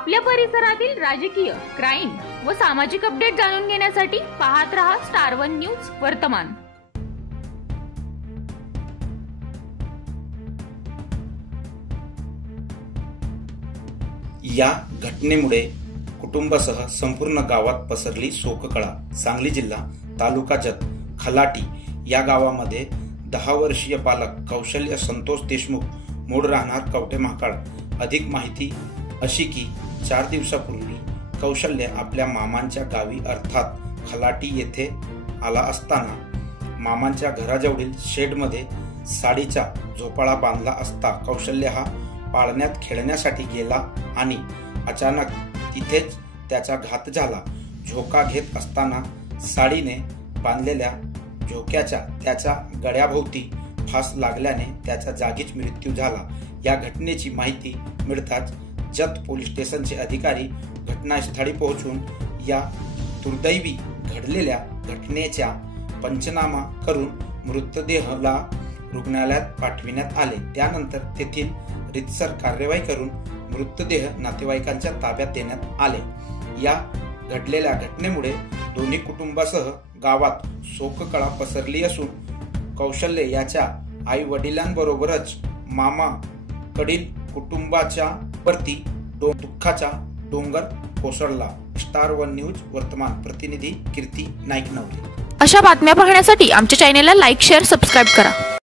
आपल्या परिसरातील राजकीय, क्राईम व सामाजिक अपडेट जाणून घेण्यासाठी पाहत रहा स्टार वन न्यूज वर्तमान। या घटनेमुळे कुटुंबासह संपूर्ण गावात पसरली शोककळा। सांगली जिल्हा तालुका जत खलाटी या गावामध्ये 10 वर्षीय बालक कौशल्य संतोष देशमुख मूळ राहणार कवठे महाकाळ। अधिक माहिती अशी की 4 दिवसापूर्वी कौशल्य आपल्या मामांच्या गावी अर्थात खलाटी येथे आला असताना मामांच्या घराजवळील शेडमध्ये साडीचा झोपाळा बांधला असता कौशल्य हा पाळण्यात खेळण्यासाठी गेला आणि अचानक तिथेच त्याचा घात झाला। झोका घेत असताना साडीने बांधलेल्या झोक्याच्या त्याच्या गळ्याभोवती फास लागल्याने त्याचा जागीच मृत्यू झाला। या घटनेची माहिती मिळताच जत पोलीस स्टेशनचे अधिकारी घटनास्थळी पोहोचून या दुर्दैवी घडलेल्या घटनेचा पंचनामा करून मृतदेहाला रुग्णालयात पाठविण्यात आले। त्यानंतर तेथील रीतसर कार्यवाही करून मृतदेह नातेवाईकांच्या ताब्यात देण्यात आले। या घडलेल्या घटनेमुळे दोन्ही कुटुंबासह गावात शोककळा पसरली असून कौशल्य याच्या आई वडिलांबरोबरच मामाकडील कुटुंबाच्या वरती दुःखाचा डोंगर कोसळला। स्टार वन न्यूज वर्तमान प्रतिनिधी कीर्ती नाईक नवले। अशा बातम्या पाहण्यासाठी आमच्या चॅनेलला लाईक, शेअर, सबस्क्राईब करा।